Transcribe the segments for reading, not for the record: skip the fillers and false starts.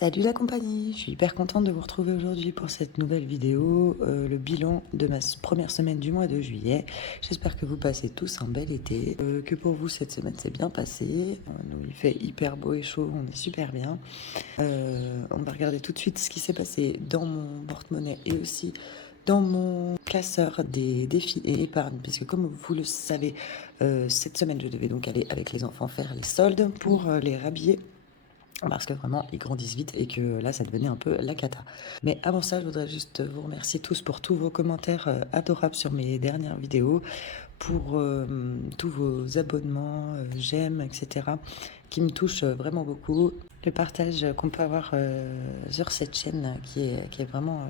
Salut la compagnie, je suis hyper contente de vous retrouver aujourd'hui pour cette nouvelle vidéo, le bilan de ma première semaine du mois de juillet. J'espère que vous passez tous un bel été, que pour vous cette semaine s'est bien passée. Nous il fait hyper beau et chaud, on est super bien. On va regarder tout de suite ce qui s'est passé dans mon porte-monnaie et aussi dans mon classeur des défis et épargne, puisque comme vous le savez, cette semaine je devais donc aller avec les enfants faire les soldes pour les rhabiller. Parce que vraiment, ils grandissent vite et que là, ça devenait un peu la cata. Mais avant ça, je voudrais juste vous remercier tous pour tous vos commentaires adorables sur mes dernières vidéos, pour tous vos abonnements, j'aime, etc., qui me touchent vraiment beaucoup. Le partage qu'on peut avoir sur cette chaîne qui est vraiment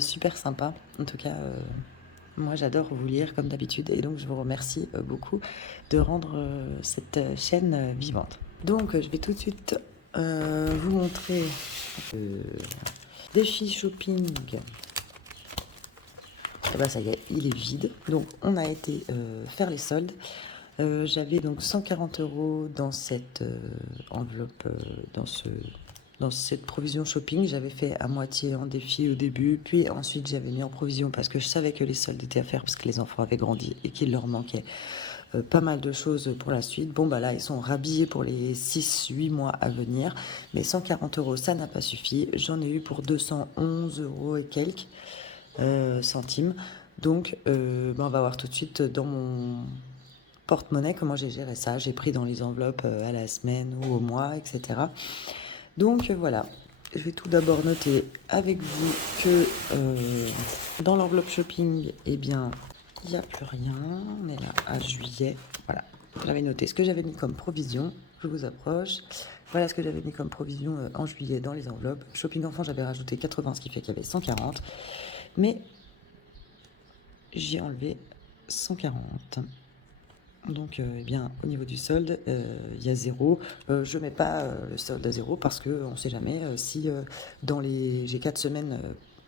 super sympa. En tout cas, moi, j'adore vous lire comme d'habitude et donc je vous remercie beaucoup de rendre cette chaîne vivante. Donc, je vais tout de suite vous montrer le défi shopping. Et bah ça y est, il est vide. Donc, on a été faire les soldes. J'avais donc 140 € dans cette enveloppe, dans cette provision shopping. J'avais fait à moitié en défi au début, puis ensuite j'avais mis en provision parce que je savais que les soldes étaient à faire parce que les enfants avaient grandi et qu'il leur manquait pas mal de choses pour la suite. Bon bah là ils sont rhabillés pour les 6-8 mois à venir, mais 140 € ça n'a pas suffi. J'en ai eu pour 211 € et quelques centimes. Donc bah, on va voir tout de suite dans mon porte-monnaie comment j'ai géré ça. J'ai pris dans les enveloppes à la semaine ou au mois, etc. Donc voilà, je vais tout d'abord noter avec vous que dans l'enveloppe shopping, eh bien, il n'y a plus rien. On est là à juillet. Voilà, j'avais noté ce que j'avais mis comme provision. Je vous approche. Voilà ce que j'avais mis comme provision en juillet dans les enveloppes. Shopping enfant, j'avais rajouté 80, ce qui fait qu'il y avait 140. Mais j'ai enlevé 140. Donc, eh bien, au niveau du solde, il y a 0. Je ne mets pas le solde à 0 parce qu'on ne sait jamais si j'ai 4 semaines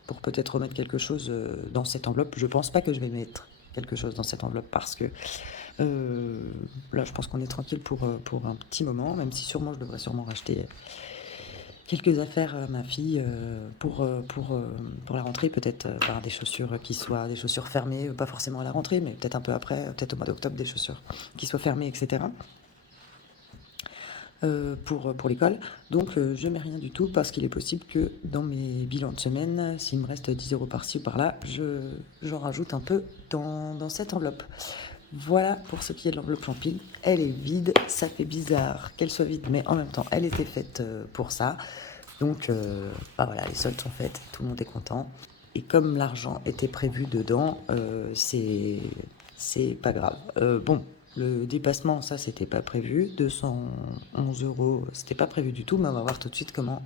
pour peut-être remettre quelque chose dans cette enveloppe. Je ne pense pas que je vais mettre quelque chose dans cette enveloppe parce que là, je pense qu'on est tranquille pour un petit moment, même si sûrement je devrais sûrement racheter quelques affaires à ma fille pour la rentrée, peut-être des chaussures qui soient des chaussures fermées, pas forcément à la rentrée, mais peut-être un peu après, peut-être au mois d'octobre, des chaussures qui soient fermées, etc. Pour l'école. Donc je mets rien du tout parce qu'il est possible que dans mes bilans de semaine, s'il me reste 10 € par-ci ou par-là, j'en rajoute un peu dans cette enveloppe. Voilà pour ce qui est de l'enveloppe shopping. Elle est vide, ça fait bizarre qu'elle soit vide, mais en même temps, elle était faite pour ça. Donc, bah voilà, les soldes sont faites, tout le monde est content. Et comme l'argent était prévu dedans, c'est pas grave. Bon, le dépassement, ça, c'était pas prévu. 211 €, c'était pas prévu du tout, mais on va voir tout de suite comment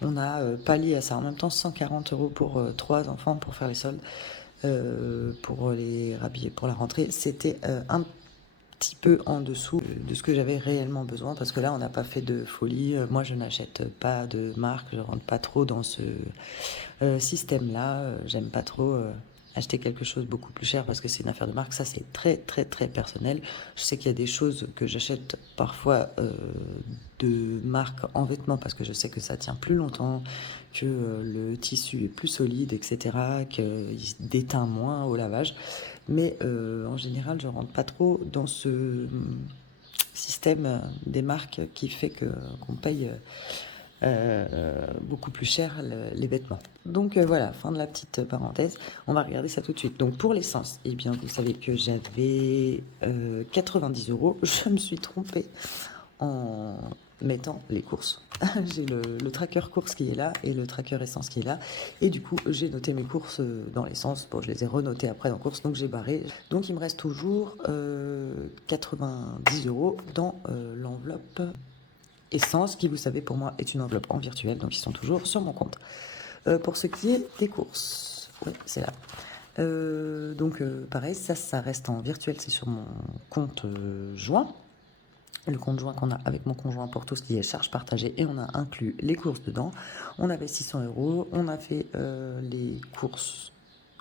on a pallié à ça. En même temps, 140 € pour 3 enfants pour faire les soldes. Pour les rhabiller pour la rentrée, c'était un petit peu en dessous de ce que j'avais réellement besoin parce que là on n'a pas fait de folie. Moi je n'achète pas de marque, je rentre pas trop dans ce système là. J'aime pas trop acheter quelque chose beaucoup plus cher parce que c'est une affaire de marque. Ça c'est très très très personnel. Je sais qu'il y a des choses que j'achète parfois de marque en vêtements parce que je sais que ça tient plus longtemps, que le tissu est plus solide, etc., qu'il se déteint moins au lavage. Mais en général, je rentre pas trop dans ce système des marques qui fait qu'on paye beaucoup plus cher les vêtements. Donc voilà, fin de la petite parenthèse. On va regarder ça tout de suite. Donc pour l'essence, eh bien vous savez que j'avais 90 €. Je me suis trompée en mettant les courses. J'ai le tracker courses qui est là et le tracker essence qui est là. Et du coup, j'ai noté mes courses dans l'essence. Bon, je les ai renotées après en courses, donc j'ai barré. Donc il me reste toujours 90 € dans l'enveloppe essence, qui vous savez pour moi est une enveloppe en virtuel, donc ils sont toujours sur mon compte. Pour ce qui est des courses, ouais, c'est là. Donc pareil, ça reste en virtuel, c'est sur mon compte joint. Le compte joint qu'on a avec mon conjoint pour tout ce qui est charges partagées, et on a inclus les courses dedans. On avait 600 €, on a fait les courses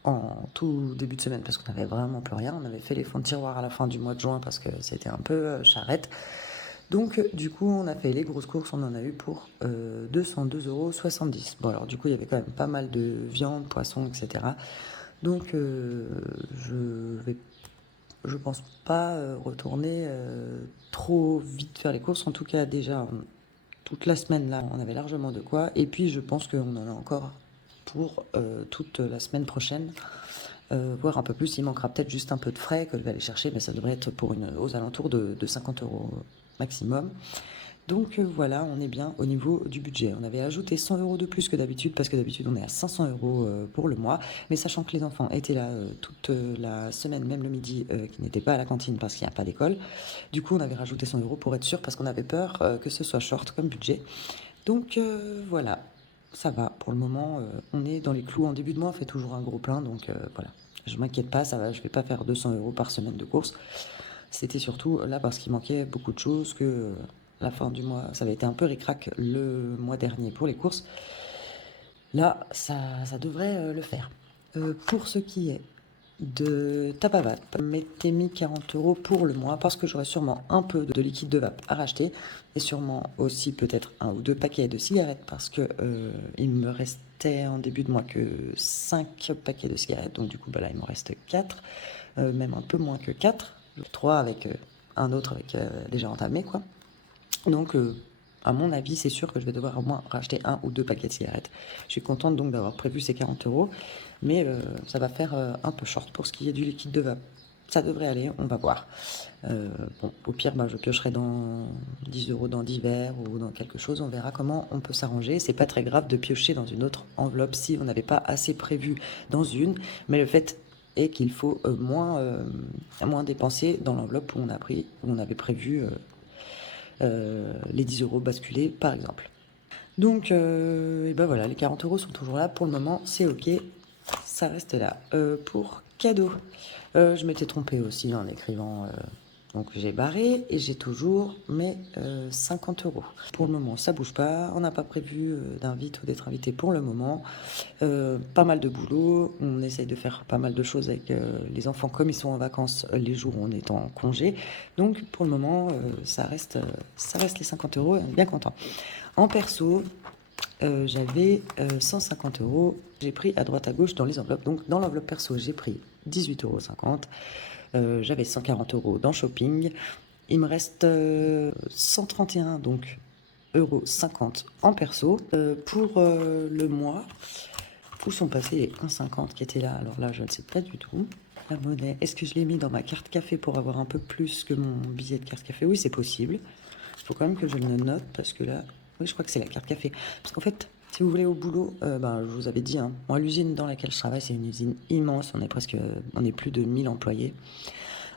en tout début de semaine parce qu'on n'avait vraiment plus rien. On avait fait les fonds de tiroir à la fin du mois de juin parce que c'était un peu charrette. Donc du coup on a fait les grosses courses, on en a eu pour 202,70 €. Bon alors du coup il y avait quand même pas mal de viande, poisson, etc. Donc je pense pas retourner trop vite faire les courses. En tout cas déjà toute la semaine là on avait largement de quoi. Et puis je pense qu'on en a encore pour toute la semaine prochaine. Voire un peu plus, il manquera peut-être juste un peu de frais que je vais aller chercher, mais ça devrait être aux alentours de 50 € maximum. Donc voilà, on est bien au niveau du budget. On avait ajouté 100 € de plus que d'habitude, parce que d'habitude on est à 500 € pour le mois, mais sachant que les enfants étaient là toute la semaine, même le midi, qui n'étaient pas à la cantine parce qu'il n'y a pas d'école, du coup on avait rajouté 100 € pour être sûr, parce qu'on avait peur que ce soit short comme budget. Donc voilà, ça va. Pour le moment, on est dans les clous. En début de mois, on fait toujours un gros plein, donc voilà. Je m'inquiète pas, ça va. Je vais pas faire 200 € par semaine de courses. C'était surtout là parce qu'il manquait beaucoup de choses, que la fin du mois, ça avait été un peu ric-rac le mois dernier pour les courses. Là, ça devrait le faire. Pour ce qui est de Tapavat, mettez mis 40 € pour le mois, parce que j'aurai sûrement un peu de liquide de vape à racheter, et sûrement aussi peut-être 1 ou 2 paquets de cigarettes, parce que il me restait en début de mois que 5 paquets de cigarettes, donc du coup bah là il m'en reste 4, même un peu moins que 4, 3 avec un autre avec déjà entamé quoi. Donc à mon avis, c'est sûr que je vais devoir au moins racheter 1 ou 2 paquets de cigarettes. Je suis contente donc d'avoir prévu ces 40 €, mais ça va faire un peu short pour ce qui est du liquide de vape. Ça devrait aller, on va voir. Bon, au pire, bah, je piocherai dans 10 € dans divers ou dans quelque chose. On verra comment on peut s'arranger. C'est pas très grave de piocher dans une autre enveloppe si on n'avait pas assez prévu dans une, mais le fait est qu'il faut moins dépenser dans l'enveloppe où on avait prévu les 10 € basculés par exemple. Donc et ben voilà, les 40 € sont toujours là pour le moment, c'est ok, ça reste là. Pour cadeau, je m'étais trompée aussi en écrivant, donc j'ai barré et j'ai toujours mes 50 €. Pour le moment ça bouge pas, on n'a pas prévu d'invite ou d'être invité pour le moment. Pas mal de boulot, on essaye de faire pas mal de choses avec les enfants comme ils sont en vacances les jours où on est en congé. Donc pour le moment ça reste les 50 €, et on est bien content. En perso, j'avais 150 €, j'ai pris à droite à gauche dans les enveloppes. Donc dans l'enveloppe perso j'ai pris 18,50 €, j'avais 140 € dans shopping, il me reste 131 donc euros 50 en perso. Pour le mois, où sont passés les 1,50 qui étaient là? Alors là je ne sais pas du tout. La monnaie, est-ce que je l'ai mis dans ma carte café pour avoir un peu plus que mon billet de carte café? Oui, c'est possible. Il faut quand même que je le note, parce que là, oui, je crois que c'est la carte café. Parce qu'en fait, si vous voulez, au boulot, ben, je vous avais dit, hein, moi, l'usine dans laquelle je travaille, c'est une usine immense. On est plus de 1000 employés.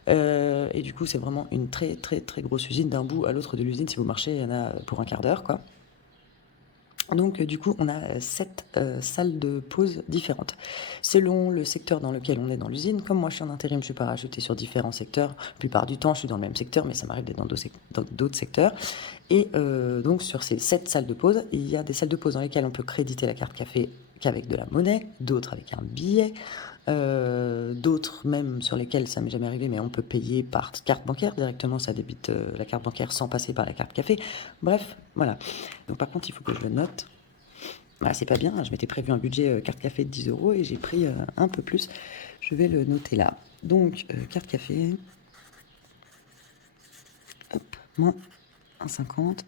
Et du coup, c'est vraiment une très, très, très grosse usine. D'un bout à l'autre de l'usine, si vous marchez, il y en a pour un quart d'heure, quoi. Donc du coup, on a 7 salles de pause différentes. Selon le secteur dans lequel on est dans l'usine, comme moi je suis en intérim, je suis parachutée sur différents secteurs. La plupart du temps, je suis dans le même secteur, mais ça m'arrive d'être dans d'autres secteurs. Et donc sur ces 7 salles de pause, il y a des salles de pause dans lesquelles on peut créditer la carte café qu'avec de la monnaie, d'autres avec un billet, d'autres même sur lesquelles ça m'est jamais arrivé, mais on peut payer par carte bancaire directement, ça débite la carte bancaire sans passer par la carte café. Bref, voilà. Donc par contre, il faut que je le note. Voilà, c'est pas bien, je m'étais prévu un budget carte café de 10 € et j'ai pris un peu plus. Je vais le noter là. Donc carte café, hop, moins 1,50,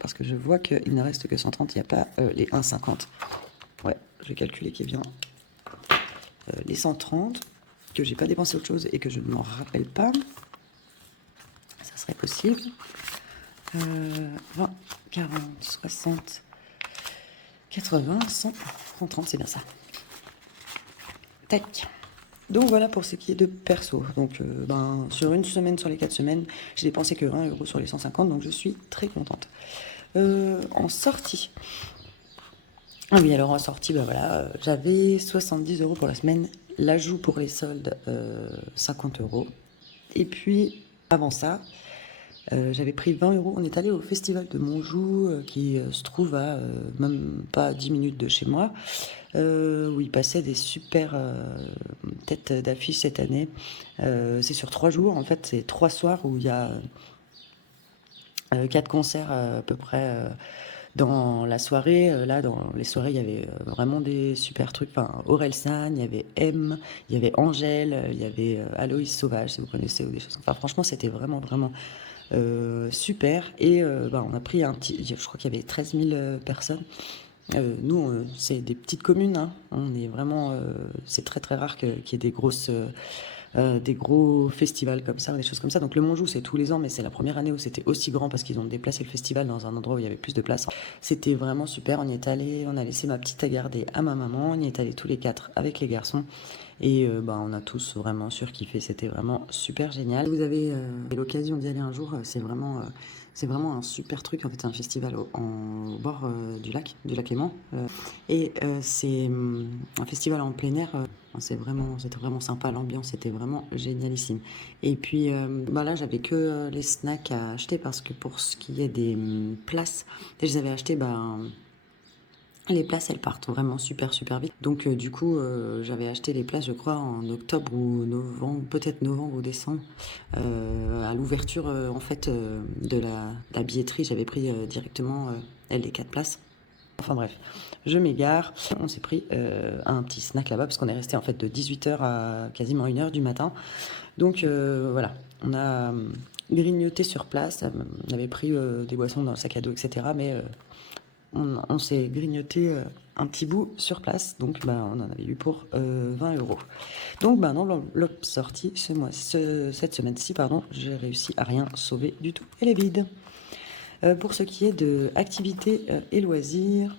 parce que je vois qu'il ne reste que 130, il n'y a pas les 1,50. Ouais, je vais calculer qu'il y a bien les 130, que j'ai pas dépensé autre chose et que je ne m'en rappelle pas. Ça serait possible. 20, 40, 60, 80, 100, 130, c'est bien ça. Tac. Donc voilà pour ce qui est de perso. Donc sur une semaine, sur les 4 semaines, j'ai dépensé que 1 € sur les 150, donc je suis très contente. En sortie. Ah oui, alors en sortie, voilà, j'avais 70 € pour la semaine. L'ajout pour les soldes, 50 €. Et puis, avant ça, j'avais pris 20 €. On est allé au festival de Montjoux, qui se trouve à même pas 10 minutes de chez moi, où il passait des super têtes d'affiche cette année. C'est sur 3 jours, en fait, c'est 3 soirs où il y a 4 concerts à peu près dans la soirée. Là, dans les soirées, il y avait vraiment des super trucs. Enfin, Orelsan, il y avait M, il y avait Angèle, il y avait Aloïs Sauvage, si vous connaissez, ou des choses. Enfin, franchement, c'était vraiment, vraiment super. Et bah, on a pris un petit. Je crois qu'il y avait 13 000 personnes. Nous, c'est des petites communes, hein. On est vraiment. C'est très, très rare qu'il y ait des gros festivals comme ça, des choses comme ça. Donc le Montjou, c'est tous les ans, mais c'est la première année où c'était aussi grand parce qu'ils ont déplacé le festival dans un endroit où il y avait plus de place. C'était vraiment super. On y est allé, on a laissé ma petite à garder à ma maman. On y est allé tous les quatre avec les garçons. Et bah, on a tous vraiment surkiffé. C'était vraiment super génial. Vous avez l'occasion d'y aller un jour. C'est vraiment un super truc. En fait, c'est un festival au bord du lac Léman. Et c'est un festival en plein air. C'était vraiment sympa. L'ambiance était vraiment génialissime. Et puis bah là, j'avais que les snacks à acheter parce que pour ce qui est des places, je les avais achetées. Bah, les places, elles partent vraiment super super vite. Donc du coup, j'avais acheté les places, je crois, en octobre ou novembre, peut-être novembre ou décembre, à l'ouverture en fait de la billetterie. J'avais pris directement les 4 places. Enfin bref, je m'égare. On s'est pris un petit snack là-bas parce qu'on est resté en fait de 18h à quasiment 1h du matin. Donc voilà, on a grignoté sur place. On avait pris des boissons dans le sac à dos, etc. Mais on s'est grignoté un petit bout sur place, donc bah, on en avait eu pour 20 euros. Donc bah, dans l'enveloppe sortie cette semaine-ci, pardon, j'ai réussi à rien sauver du tout. Elle est vide. Pour ce qui est de activités et loisirs,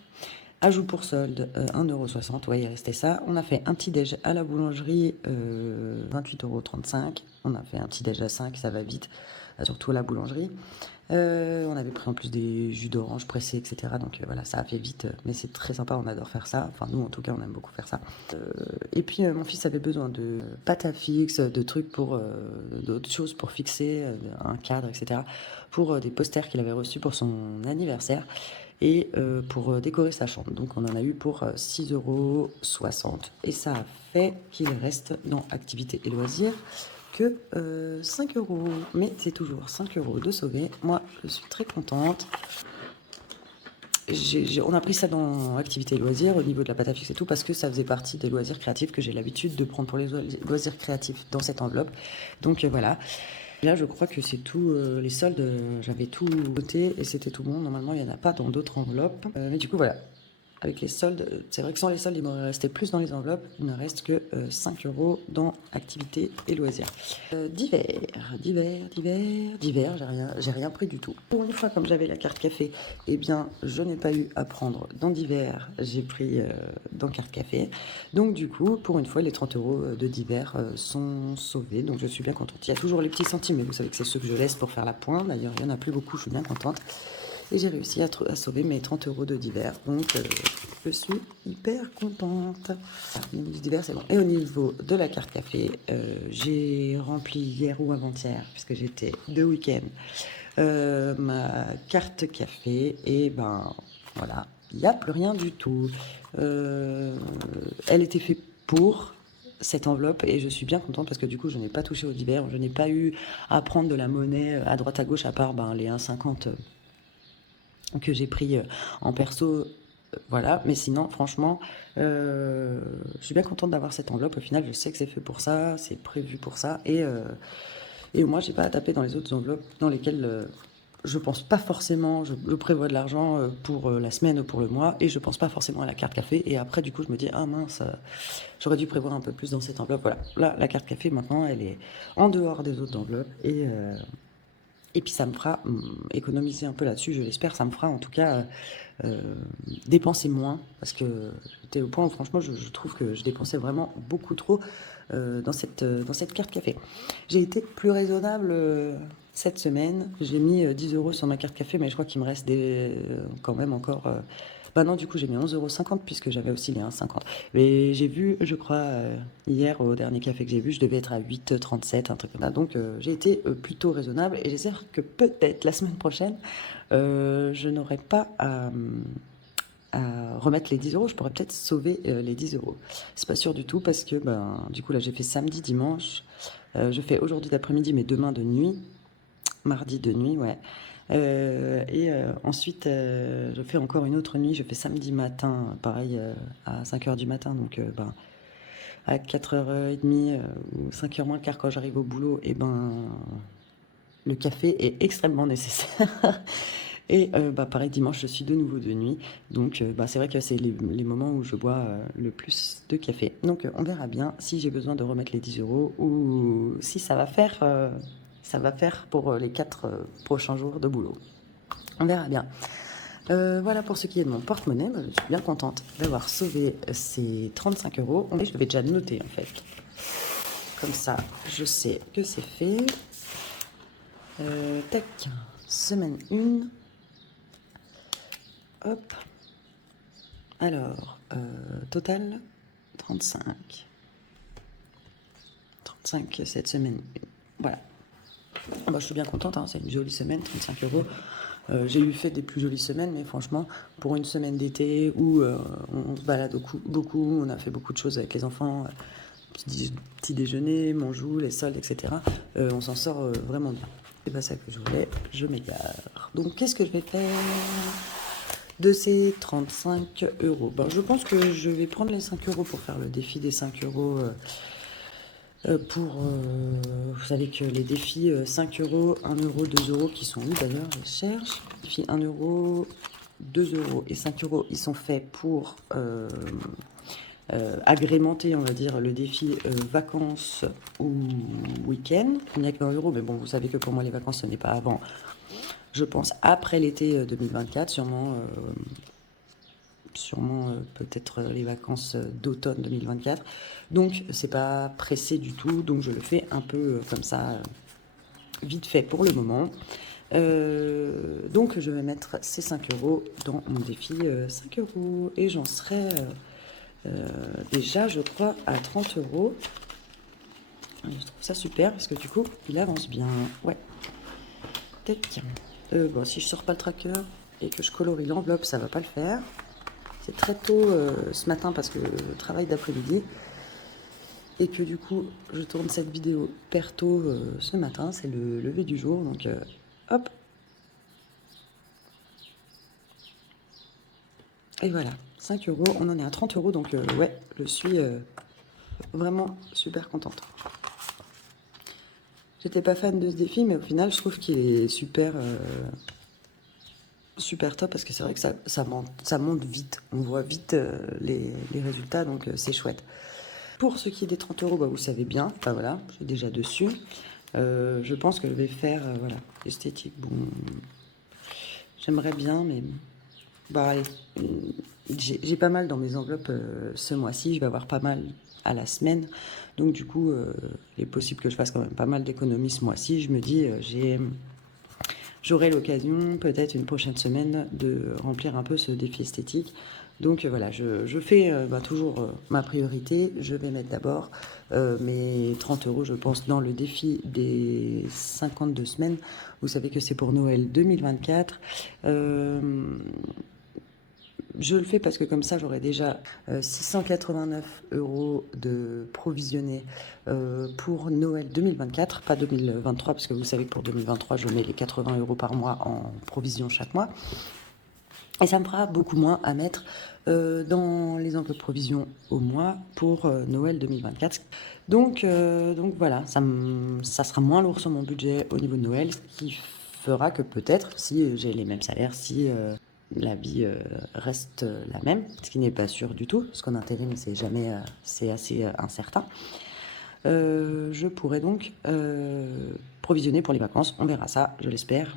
ajout pour solde 1,60 €, ouais, il restait ça. On a fait un petit déj à la boulangerie 28,35 €. On a fait un petit déj à 5, ça va vite, surtout à la boulangerie. On avait pris en plus des jus d'orange pressés, etc. Donc voilà, ça a fait vite, mais c'est très sympa, on adore faire ça. Enfin, nous en tout cas, on aime beaucoup faire ça. Et puis, mon fils avait besoin de pâte à fixe, de trucs d'autres choses pour fixer, un cadre, etc. Pour des posters qu'il avait reçus pour son anniversaire et pour décorer sa chambre. Donc on en a eu pour 6,60 €. Et ça a fait qu'il reste dans activités et loisirs que 5 €. Mais c'est toujours 5 € de sauver. Moi, je suis très contente. On a pris ça dans activité et loisirs au niveau de la pâte à fixe et tout parce que ça faisait partie des loisirs créatifs que j'ai l'habitude de prendre pour les loisirs créatifs dans cette enveloppe. Donc voilà. Là, je crois que c'est tout. Les soldes, j'avais tout noté et c'était tout bon. Normalement, il n'y en a pas dans d'autres enveloppes. Mais du coup, voilà. Avec les soldes, c'est vrai que sans les soldes, il m'aurait resté plus dans les enveloppes. Il ne reste que 5 € dans activités et loisirs. Divers, j'ai rien pris du tout. Pour une fois, comme j'avais la carte café, eh bien, je n'ai pas eu à prendre dans divers, j'ai pris dans carte café. Donc du coup, pour une fois, les 30 € de divers sont sauvés. Donc je suis bien contente. Il y a toujours les petits centimes, mais vous savez que c'est ceux que je laisse pour faire la pointe. D'ailleurs, il n'y en a plus beaucoup, je suis bien contente. Et j'ai réussi à sauver mes 30 € de divers. Donc, je suis hyper contente. Au niveau du divers, c'est bon. Et au niveau de la carte café, j'ai rempli hier ou avant-hier, puisque j'étais de week-end, ma carte café. Et ben, voilà, il n'y a plus rien du tout. Elle était faite pour cette enveloppe et je suis bien contente parce que du coup je n'ai pas touché au divers, je n'ai pas eu à prendre de la monnaie à droite à gauche à part les 1,50 € que j'ai pris en perso, voilà. Mais sinon, franchement, je suis bien contente d'avoir cette enveloppe. Au final, je sais que c'est fait pour ça, c'est prévu pour ça. Et moi, j'ai pas à taper dans les autres enveloppes dans lesquelles je pense pas forcément, je prévois de l'argent pour la semaine ou pour le mois, et je pense pas forcément à la carte café. Et après, du coup, je me dis, ah mince, j'aurais dû prévoir un peu plus dans cette enveloppe. Voilà, là, la carte café, maintenant, elle est en dehors des autres enveloppes. Et puis ça me fera économiser un peu là-dessus, je l'espère. Ça me fera en tout cas dépenser moins. Parce que j'étais au point où franchement je trouve que je dépensais vraiment beaucoup trop dans cette carte café. J'ai été plus raisonnable cette semaine. J'ai mis 10 € sur ma carte café, mais je crois qu'il me reste quand même encore... Bah non, du coup j'ai mis 11,50 € puisque j'avais aussi les 1,50 €. Mais j'ai vu, je crois, hier au dernier café que j'ai vu, je devais être à 8,37 €, un truc comme ça. Donc j'ai été plutôt raisonnable et j'espère que peut-être la semaine prochaine, je n'aurai pas à remettre les 10 €. Je pourrais peut-être sauver les 10 €. C'est pas sûr du tout parce que du coup là j'ai fait samedi, dimanche. Je fais aujourd'hui d'après-midi mais demain de nuit. Mardi de nuit, ouais. Ensuite, je fais encore une autre nuit. Je fais samedi matin, pareil, à 5h du matin. Donc, à 4h30 ou 5h moins le quart quand j'arrive au boulot, et le café est extrêmement nécessaire. Et pareil, dimanche, je suis de nouveau de nuit. Donc, c'est vrai que c'est les moments où je bois le plus de café. Donc, on verra bien si j'ai besoin de remettre les 10 euros ou si ça va faire pour les 4 prochains jours de boulot. On verra bien. Voilà pour ce qui est de mon porte-monnaie. Je suis bien contente d'avoir sauvé ces 35 euros. Je l'avais déjà noté en fait. Comme ça, je sais que c'est fait. Tac, semaine 1. Hop. Alors, total 35. 35 cette semaine. Voilà. Je suis bien contente, hein, c'est une jolie semaine, 35 euros. J'ai eu fait des plus jolies semaines, mais franchement, pour une semaine d'été où on se balade beaucoup, on a fait beaucoup de choses avec les enfants, petit déjeuner, Monjou, les soldes, etc. On s'en sort vraiment bien. C'est pas ça que je voulais, je m'égare. Donc, qu'est-ce que je vais faire de ces 35 euros? Je pense que je vais prendre les 5 euros pour faire le défi des 5 euros. Vous savez que les défis 5 euros, 1 euro, 2 euros, qui sont où d'ailleurs? Je cherche. Défi 1 euro, 2 euros et 5 euros, ils sont faits pour agrémenter, on va dire, le défi vacances ou week-end. Il n'y a que 1 euro, mais bon, vous savez que pour moi, les vacances, ce n'est pas avant. Je pense après l'été 2024, sûrement peut-être les vacances d'automne 2024. Donc, c'est pas pressé du tout. Donc, je le fais un peu comme ça, vite fait pour le moment. Donc, je vais mettre ces 5 euros dans mon défi 5 euros. Et j'en serai déjà, je crois, à 30 euros. Je trouve ça super parce que du coup, il avance bien. Ouais. Tac. Si je sors pas le tracker et que je colorie l'enveloppe, ça va pas le faire. C'est très tôt ce matin parce que je travaille d'après-midi et que du coup je tourne cette vidéo perto ce matin, c'est le lever du jour, donc hop. Et voilà, 5 euros, on en est à 30 euros, donc ouais, je suis vraiment super contente. J'étais pas fan de ce défi, mais au final je trouve qu'il est super top parce que c'est vrai que ça monte vite, on voit vite les résultats, donc c'est chouette. Pour ce qui est des 30 euros, vous savez bien, voilà, je suis déjà dessus. Je pense que je vais faire, voilà, esthétique, bon, j'aimerais bien, mais allez, j'ai pas mal dans mes enveloppes ce mois-ci, je vais avoir pas mal à la semaine, donc du coup, il est possible que je fasse quand même pas mal d'économies ce mois-ci. Je me dis, j'aurai l'occasion, peut-être une prochaine semaine, de remplir un peu ce défi esthétique. Donc voilà, je fais toujours ma priorité. Je vais mettre d'abord mes 30 euros, je pense, dans le défi des 52 semaines. Vous savez que c'est pour Noël 2024. Je le fais parce que comme ça, j'aurai déjà 689 euros de provisionné pour Noël 2024, pas 2023, parce que vous savez que pour 2023, je mets les 80 euros par mois en provision chaque mois. Et ça me fera beaucoup moins à mettre dans les enveloppes provision au mois pour Noël 2024. Donc voilà, ça sera moins lourd sur mon budget au niveau de Noël, ce qui fera que peut-être, si j'ai les mêmes salaires, si la vie reste la même, ce qui n'est pas sûr du tout, parce qu'en intérim, c'est assez incertain. Je pourrais donc provisionner pour les vacances. On verra ça, je l'espère.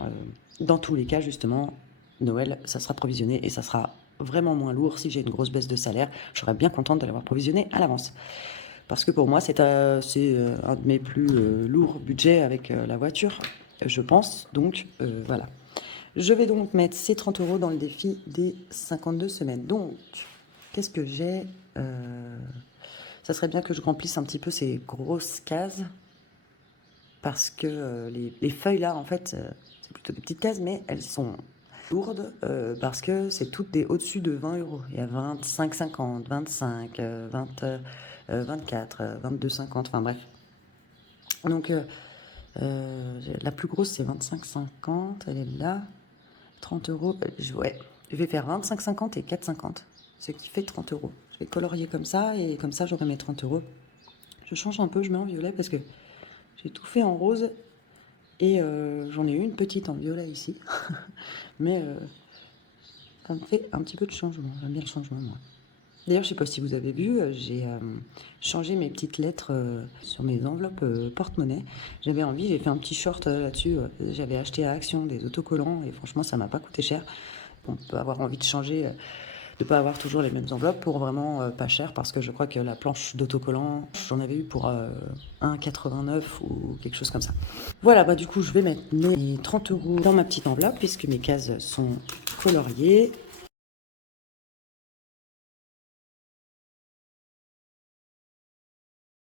Dans tous les cas, justement, Noël, ça sera provisionné et ça sera vraiment moins lourd. Si j'ai une grosse baisse de salaire, je serais bien contente de l'avoir provisionné à l'avance. Parce que pour moi, c'est un de mes plus lourds budgets avec la voiture, je pense. Donc, voilà. Je vais donc mettre ces 30 euros dans le défi des 52 semaines. Donc, qu'est-ce que j'ai Ça serait bien que je remplisse un petit peu ces grosses cases. Parce que les feuilles là, en fait, c'est plutôt des petites cases, mais elles sont lourdes parce que c'est toutes des au-dessus de 20 euros. Il y a 25, 50, 25, 20, 24, 22, 50, enfin bref. Donc La plus grosse, c'est 25,50. Elle est là. 30 euros. Ouais, je vais faire 25,50 et 4,50. Ce qui fait 30 euros. Je vais colorier comme ça. Et comme ça, j'aurai mes 30 euros. Je change un peu. Je mets en violet parce que j'ai tout fait en rose. Et j'en ai une petite en violet ici. Mais ça me fait un petit peu de changement. J'aime bien le changement, moi. D'ailleurs, je sais pas si vous avez vu, j'ai changé mes petites lettres sur mes enveloppes porte-monnaie. J'avais envie, j'ai fait un petit short là-dessus. J'avais acheté à Action des autocollants et franchement, ça m'a pas coûté cher. On peut avoir envie de changer, de pas avoir toujours les mêmes enveloppes pour vraiment pas cher parce que je crois que la planche d'autocollants, j'en avais eu pour 1,89 ou quelque chose comme ça. Voilà, bah du coup, je vais mettre mes 30 euros dans ma petite enveloppe puisque mes cases sont coloriées.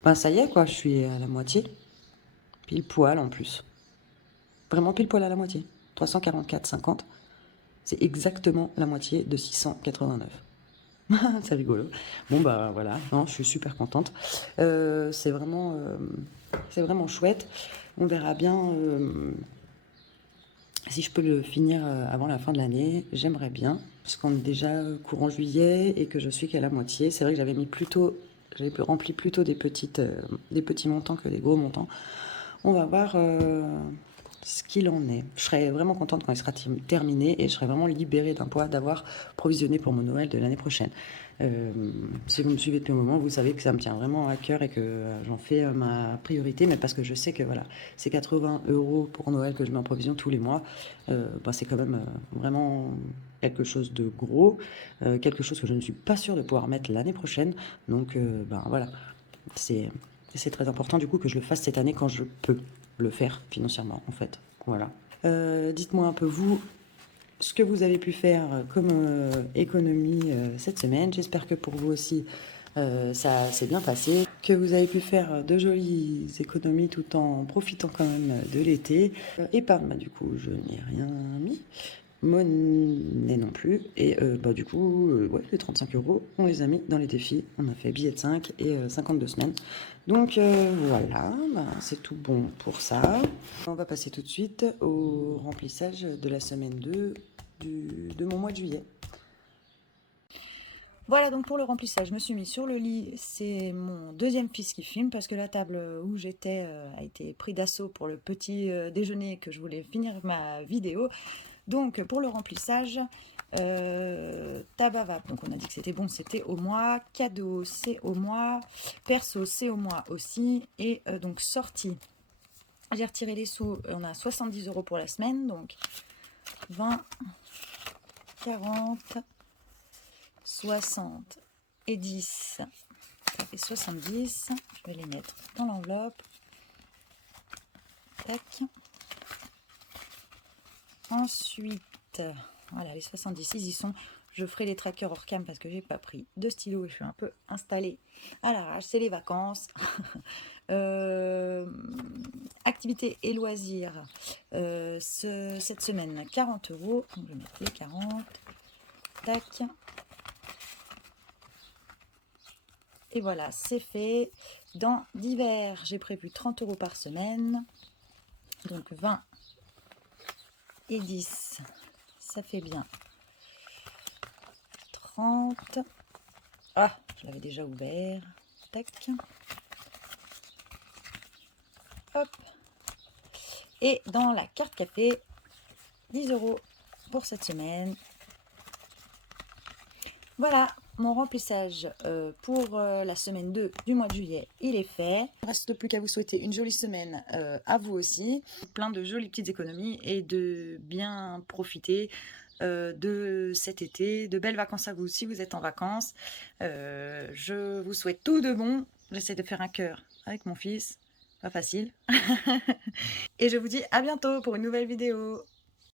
Ben ça y est quoi, je suis à la moitié. Pile poil en plus. Vraiment pile poil à la moitié. 344,50. C'est exactement la moitié de 689. C'est rigolo. Bon bah voilà, non, je suis super contente. C'est vraiment chouette. On verra bien si je peux le finir avant la fin de l'année. J'aimerais bien, puisqu'on est déjà courant juillet et que je suis qu'à la moitié. C'est vrai que j'avais rempli plutôt des petits montants que des gros montants. On va voir ce qu'il en est. Je serai vraiment contente quand il sera terminé et je serai vraiment libérée d'un poids d'avoir provisionné pour mon Noël de l'année prochaine. Si vous me suivez depuis un moment, vous savez que ça me tient vraiment à cœur et que j'en fais ma priorité, mais parce que je sais que voilà, c'est 80 euros pour Noël que je mets en provision tous les mois. Bah, c'est quand même vraiment quelque chose de gros, quelque chose que je ne suis pas sûre de pouvoir mettre l'année prochaine. Donc ben voilà, c'est très important du coup que je le fasse cette année quand je peux le faire financièrement en fait. Voilà. Dites-moi un peu vous ce que vous avez pu faire comme économie cette semaine. J'espère que pour vous aussi ça s'est bien passé, que vous avez pu faire de jolies économies tout en profitant quand même de l'été. Épargne, bah, du coup je n'y ai rien mis. Monnaie non plus. Et bah, du coup, ouais, les 35 euros, on les a mis dans les défis. On a fait billet de 5 et 52 semaines. Donc voilà, bah, c'est tout bon pour ça. On va passer tout de suite au remplissage de la semaine 2 de mon mois de juillet. Voilà donc pour le remplissage, je me suis mis sur le lit, c'est mon deuxième fils qui filme parce que la table où j'étais a été pris d'assaut pour le petit déjeuner que je voulais finir ma vidéo. Donc pour le remplissage, Tabavap, donc on a dit que c'était bon, c'était au mois, cadeau c'est au mois, perso c'est au mois aussi, et donc sortie, j'ai retiré les sous, on a 70 euros pour la semaine, donc 20, 40, 60 et 10, ça fait 70, je vais les mettre dans l'enveloppe, tac, ensuite, voilà les 70, ils y sont, je ferai les trackers hors cam parce que j'ai pas pris de stylo et je suis un peu installée à l'arrache, c'est les vacances. Activités et loisirs, cette semaine 40 euros, donc je vais mettre les 40, tac, et voilà, c'est fait. Dans divers, j'ai prévu 30 euros par semaine, donc 20 et 10, ça fait bien 30. Ah, je l'avais déjà ouvert, tac, hop, et dans la carte café, 10 euros pour cette semaine. Voilà, mon remplissage pour la semaine 2 du mois de juillet, il est fait. Il ne reste plus qu'à vous souhaiter une jolie semaine à vous aussi. Plein de jolies petites économies et de bien profiter de cet été. De belles vacances à vous si vous êtes en vacances. Je vous souhaite tout de bon. J'essaie de faire un cœur avec mon fils. Pas facile. Et je vous dis à bientôt pour une nouvelle vidéo.